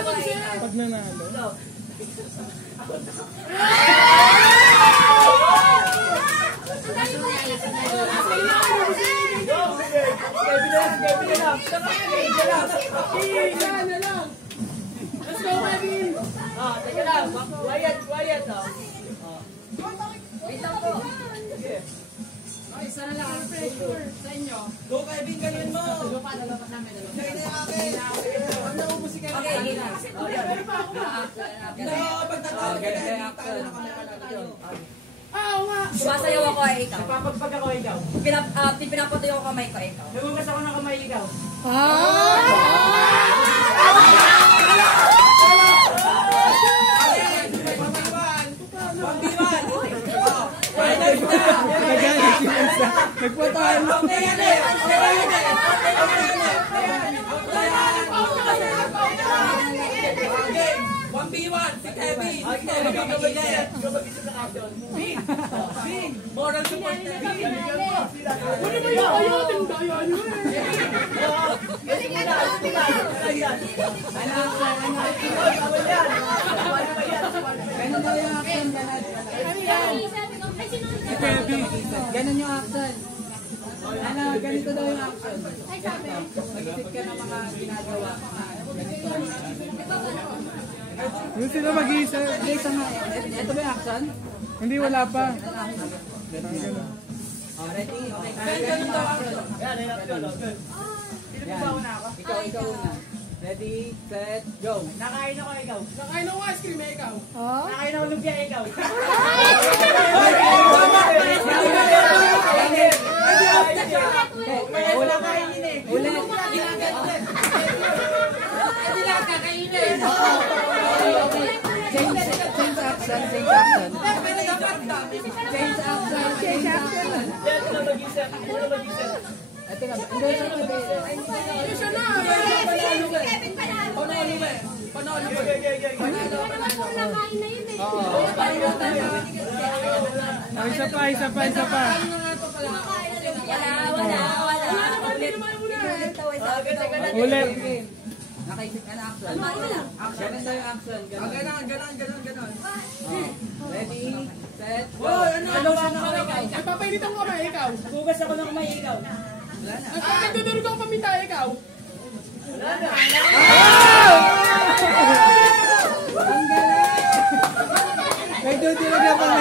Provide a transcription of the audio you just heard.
Pag nanalo. Let's go, Kevin! Teka lang. Quiet. Wait lang po. Isa na lang. Pressure sa inyo. Go, Kevin, ganun mo. Dalawa pa namin. Kaya na akin. Ang naubos si Kevin. Okay, gina. Pagtatawag ka na, talo na kami pala. Sumasayaw ako ay ikaw. Napapagpag ako ikaw. Pinapatuyo ko kamay ko ikaw. Nagugas ako ng kamay ikaw. Nagpatahan mo. Si Kevin. Moral support na Kevin. Ano ba yung ayaw? Ganun yung action. Ganito daw yung action. Mag-isip ka ng mga ginagawa. Hindi sila mag-iisa. Ito ba yung action? Hindi, wala pa. Ready? Okay. Ganun daw action. Ikaw una. Ready, set, go. Nakain ako ice cream ikaw. Nakain ako lumpia ikaw. Wala kainin eh. Ulit. Hindi lang kakainin. Change action. Ito na. Isa na. Isa pa. Ulit. Nakaisip ka na action. Ganun daw yung action. Ganun. Ready, set, go. Nagpapainitan ko kamay ikaw. Gugas ako ng kamay ikaw. Nagdudurog ako paminta ikaw. May doon talaga pa.